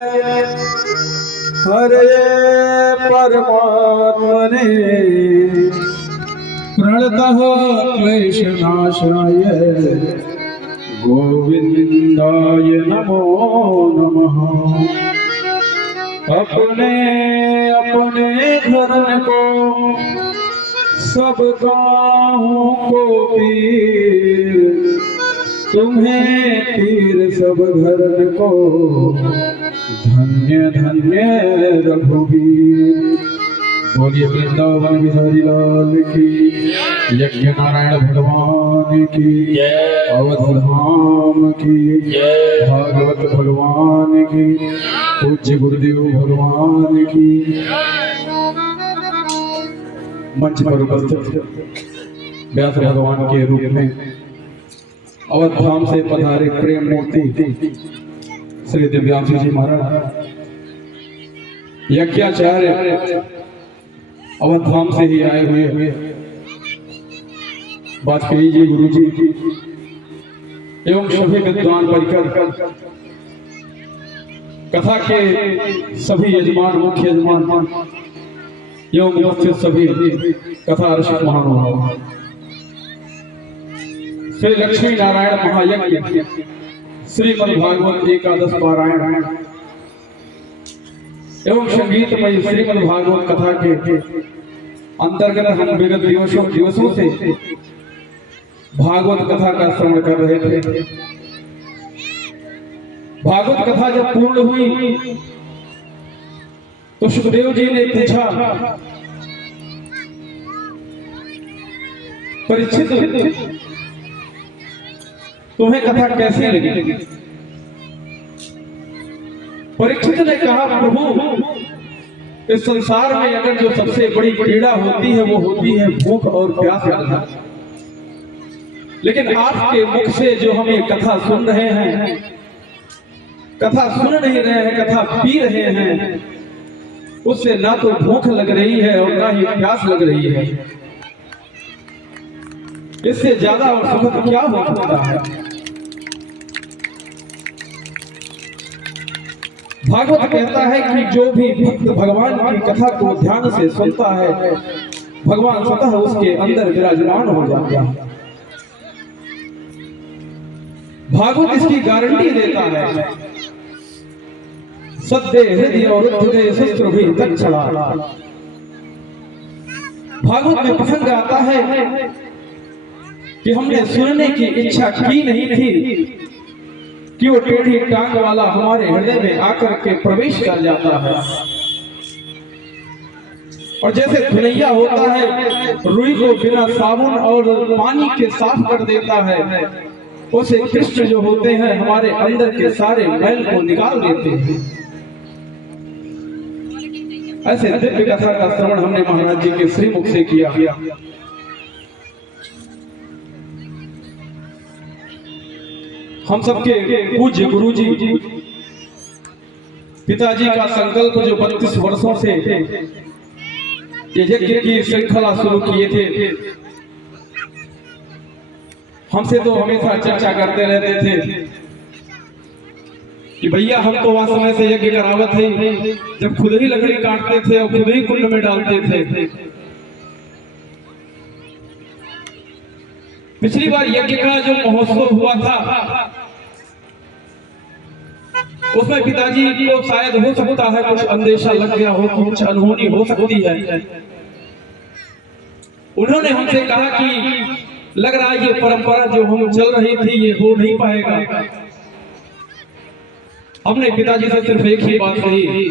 हरे परमात्मने प्रणतः क्लेशनाशाय गोविंदाय नमो नमः। अपने अपने धर्म को सब गाँवों को पीर, तुम्हें पीर सब धर्म को धन्य धन्य रघुवीर। बोलिए वृंदावन बिहारी लाल की, यज्ञ नारायण भगवान की, अवध धाम की, भागवत भगवान की, पूज्य गुरुदेव भगवान की। मंच पर उपस्थित व्यास भगवान के रूप में अवध धाम से पधारे प्रेम मूर्ति श्री दिव्यांशु जी महाराज, यज्ञाचार्य अवध धाम से ही आए हुए वाजपेयी जी गुरु जी एवं सभी विद्वान परिकर, कथा के सभी यजमान, मुख्य यजमान एवं उपस्थित सभी कथा रसिक महानुभाव, श्री लक्ष्मी नारायण महायज्ञ श्रीमद् भागवत एकादश पारायण एवं संगीतमय श्रीमद् भागवत कथा के अंतर्गत हम विगत दिवसों से भागवत कथा का श्रवण कर रहे थे। भागवत कथा जब पूर्ण हुई तो सुखदेव जी ने पूछा, परीक्षित तुम्हें कथा कैसी लगी? परीक्षित ने कहा, प्रभु इस संसार में अगर जो सबसे बड़ी पीड़ा होती है वो होती है भूख और प्यास लगना, लेकिन आपके मुख से जो हम ये कथा सुन रहे हैं, कथा सुन नहीं रहे हैं, कथा पी रहे हैं, उससे ना तो भूख लग रही है और ना ही प्यास लग रही है। इससे ज्यादा और सुखद क्या हो सकता है? भागवत कहता है कि जो भी भक्त भगवान की कथा को ध्यान से सुनता है, भगवान स्वतः उसके अंदर विराजमान हो जाता है। भागवत इसकी गारंटी देता है, सद्य हृदय और हृदय शस्त्र भी तक चढ़ा। भागवत में प्रसंग आता है कि हमने सुनने की इच्छा की नहीं थी कि वो टेढ़ी टांग वाला हमारे हृदय में आकर के प्रवेश कर जाता है। और जैसे धुनैया होता है, रुई को बिना साबुन और पानी के साफ कर देता है, उसे कृष्ण जो होते हैं हमारे अंदर के सारे मैल को निकाल देते हैं। ऐसे दिव्य कथा का श्रवण हमने महाराज जी के श्रीमुख से किया। हम सबके पूज्य गुरु जी पिताजी का संकल्प जो 32 वर्षों से यज्ञ की श्रृंखला शुरू किए थे, हमसे तो हमेशा चर्चा करते रहते थे कि भैया हम तो वहां समय से यज्ञ करावत है, जब खुद ही लकड़ी काटते थे और खुद ही कुंड में डालते थे। पिछली बार यज्ञ का जो महोत्सव हुआ था उसमें पिताजी को शायद हो सकता है कुछ अंदेशा लग गया हो, कुछ अनहोनी हो सकती है। उन्होंने हमसे कहा कि लग रहा है ये परंपरा जो हम चल रही थी ये हो नहीं पाएगा। हमने पिताजी से सिर्फ एक ही बात कही,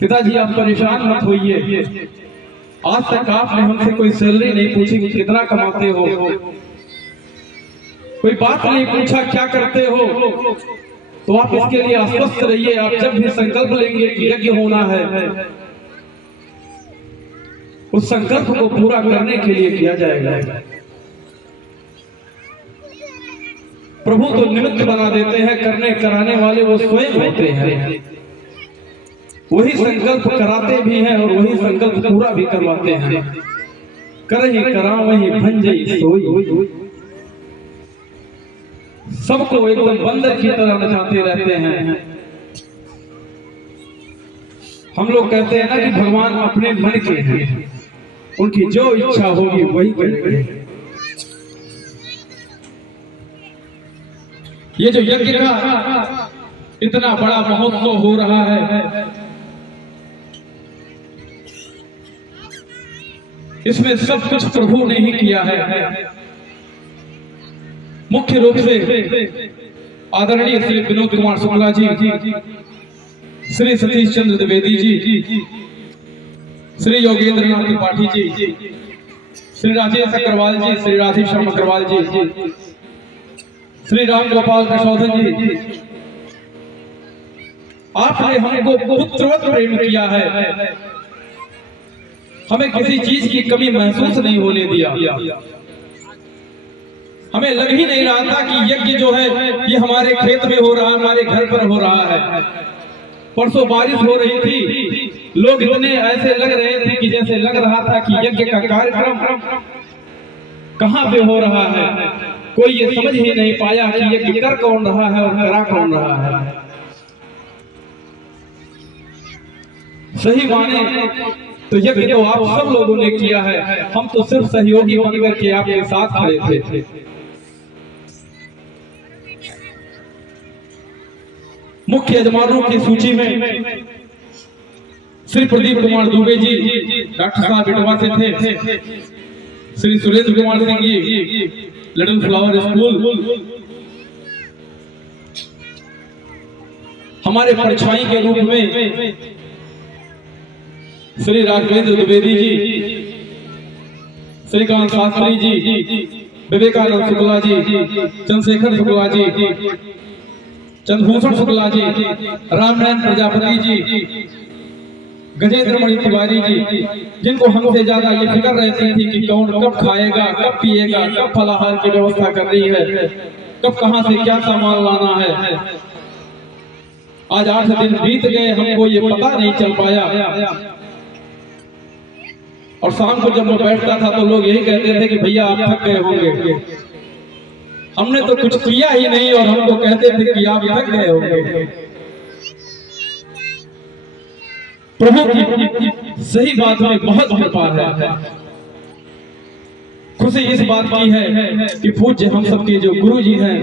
पिताजी आप परेशान मत होइए, आज तक आपने हमसे कोई सैलरी नहीं पूछी कि कितना कमाते हो, कोई बात नहीं पूछा क्या करते हो, तो आप इसके लिए आश्वस्त रहिए। आप जब भी संकल्प लेंगे कि यज्ञ होना है, उस संकल्प को पूरा करने के लिए किया जाएगा। प्रभु तो निमित्त बना देते हैं, करने कराने वाले वो स्वयं होते हैं। वही संकल्प कराते भी हैं और वही संकल्प पूरा भी करवाते हैं। करहि करावहि भंजई सोई, सबको एकदम बंदर की तरह नचाते रहते हैं। हम लोग कहते हैं ना कि भगवान अपने मन के हैं, उनकी जो इच्छा होगी वही करेंगे। ये जो यज्ञ का इतना बड़ा महोत्सव हो रहा है, इसमें सब कुछ प्रभु ने ही किया है। मुख्य रूप से आदरणीय श्री विनोद कुमार शुक्ला जी, श्री सतीश चंद्र द्विवेदी जी, श्री योगेंद्र नाथ त्रिपाठी जी, श्री राजेश अग्रवाल जी, श्री राधेश्याम अग्रवाल जी, श्री राम गोपाल प्रशोधन जी, आपने हमको पुत्रवत प्रेम किया है, हमें किसी चीज की कमी महसूस नहीं होने दिया। हमें लग ही नहीं रहा था कि यज्ञ जो है ये हमारे खेत में हो रहा है, हमारे घर पर हो रहा है। परसों बारिश हो रही थी, लोग इतने ऐसे लग रहे थे कि जैसे लग रहा था कि यज्ञ का कार्यक्रम कहां पे हो रहा है। कोई ये समझ ही नहीं पाया कि यज्ञ कर कौन रहा है और करा कौन रहा है। सही माने तो यज्ञ तो आप सब लोगों ने किया है, हम तो सिर्फ सहयोगी बनकर के आपके साथ खड़े थे। मुख्य यजमानों की सूची में श्री प्रदीप कुमार दुबे जी डॉक्टर साहब इटवा से थे, Shri Surendra Kumar Singh ji little flower school, हमारे परछाई के रूप में श्री राघवेंद्र द्विवेदी जी, श्रीकांत शास्त्री जी, विवेकानंद शुक्ला जी, चंद्रशेखर शुक्ला जी, चंद्रभूषण शुक्ला जी, रामनारायण प्रजापति जी, गजेंद्र मणि तिवारी जी, जिनको हमसे ज्यादा ये फिक्र रहती थी कि कौन कब खाएगा, कब पिएगा, कब फलाहार की व्यवस्था करनी है, कब कहां से क्या सामान लाना है। आज 8 दिन बीत गए, हमको ये पता नहीं चल पाया। और शाम को जब मैं बैठता था तो लोग यही कहते थे कि भैया आप थक गए होंगे। हमने तो कुछ किया ही नहीं और हमको कहते थे कि आप थक गए होंगे। प्रभु की सही बात में बहुत कृपा है। खुशी इस बात की है कि पूज्य हम सबके जो गुरु जी हैं,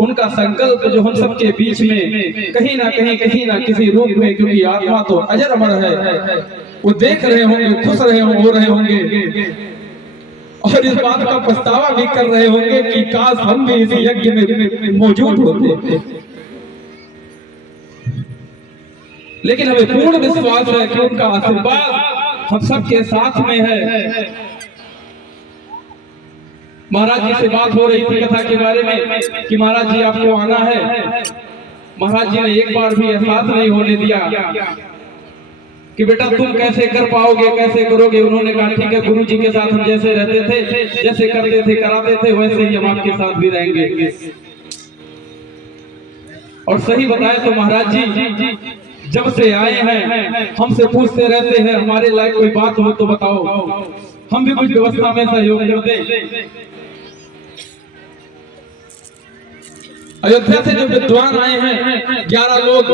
उनका संकल्प जो हम सबके बीच में कहीं ना किसी रूप में, क्योंकि आत्मा तो अजर अमर है, वो देख रहे होंगे, खुश हो रहे होंगे और इस बात का पछतावा भी कर रहे होंगे कि काश हम भी इस यज्ञ में मौजूद होते। लेकिन हमें पूर्ण विश्वास है कि उनका आशीर्वाद हम सबके साथ में है। महाराज जी से बात हो रही थी कथा के बारे में कि महाराज जी आपको आना है। महाराज जी ने एक बार भी एहसास नहीं होने दिया कि बेटा तुम कैसे कर पाओगे, कैसे करोगे। उन्होंने कहा ठीक है, गुरु जी के साथ हम जैसे रहते थे, जैसे करते थे, कराते थे, वैसे ही हम आपके साथ भी रहेंगे। और सही बताए तो महाराज जी जब से आए हैं हमसे पूछते रहते हैं हमारे लायक कोई बात हो तो बताओ, हम भी कुछ व्यवस्था में सहयोग कर दें। अयोध्या से जो विद्वान आए हैं 11 लोग,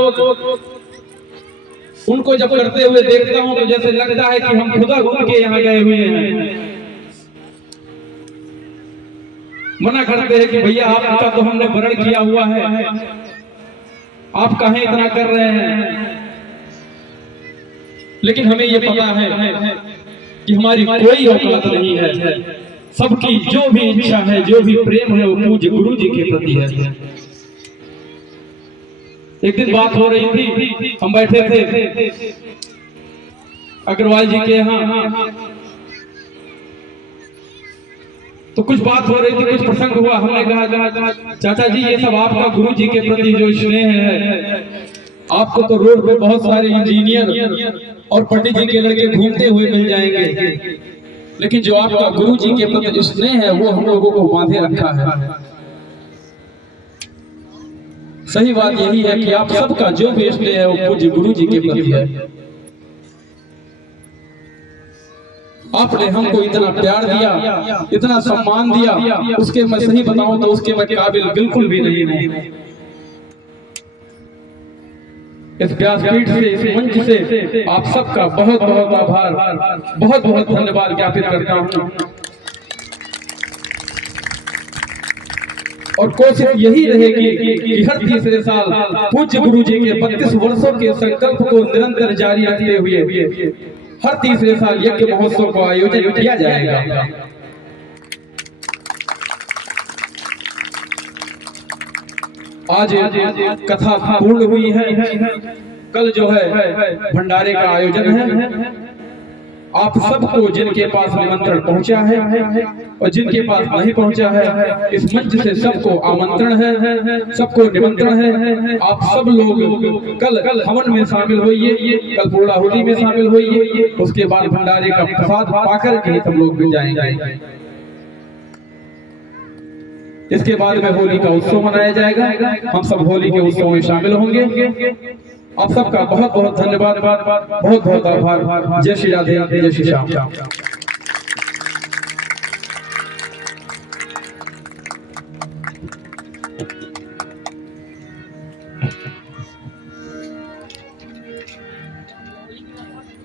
उनको जब करते हुए देखता हूं तो जैसे लगता है कि हम खुदा घूम के यहाँ गए हुए हैं। मना करते हैं कि भैया आपका तो हमने वरण किया हुआ है, आप काहे इतना कर रहे हैं। लेकिन हमें ये पता है कि हमारी कोई औकात नहीं है। सबकी जो भी इच्छा है, जो भी प्रेम है, वो पूज्य गुरु जी के प्रति है। एक दिन बात हो रही थी, हम बैठे थे अग्रवाल जी के यहाँ, तो कुछ बात हो रही थी, कुछ प्रसंग हुआ। हमने कहा चाचा जी ये सब आपका गुरु जी के प्रति जो स्नेह है, आपको तो रोड पे बहुत सारे इंजीनियर और पंडित जी के लड़के घूमते हुए मिल जाएंगे, लेकिन जो आपका गुरु जी के प्रति स्नेह है वो हम लोगों को बांधे रखा है। सही बात यही है कि आप सबका जो भी स्नेह है वो पूज्य गुरु जी के प्रति है। आपने हमको इतना प्यार दिया, इतना सम्मान दिया, उसके मैं सही बताऊं तो उसके मैं काबिल बिल्कुल भी नहीं हूं। इस व्यासपीठ से, इस मंच से आप सबका बहुत बहुत आभार, बहुत बहुत धन्यवाद ज्ञापित करता हूँ। और कोशिश यही रहेगी कि हर तीसरे साल पूज्य गुरु जी के 32 वर्षों के संकल्प को निरंतर जारी रखते हुए हर तीसरे साल यज्ञ महोत्सव को आयोजित किया जाएगा। आज कथा पूर्ण हुई है, कल जो है भंडारे का आयोजन है। आप सबको जिनके पास निमंत्रण पहुंचा है और जिनके पास नहीं पहुंचा है, इस मंच से सबको आमंत्रण है, सबको निमंत्रण है। आप सब लोग कल हवन में शामिल होइए, कल पूर्णाहुति में शामिल होइए, उसके बाद भंडारे का प्रसाद पाकर के सब लोग मिल जाएंगे। इसके बाद में होली का उत्सव मनाया जाएगा, हम सब होली के उत्सव में शामिल होंगे। आप सबका बहुत बहुत धन्यवाद, बहुत बहुत आभार। जय श्री राधे, जय श्री श्याम।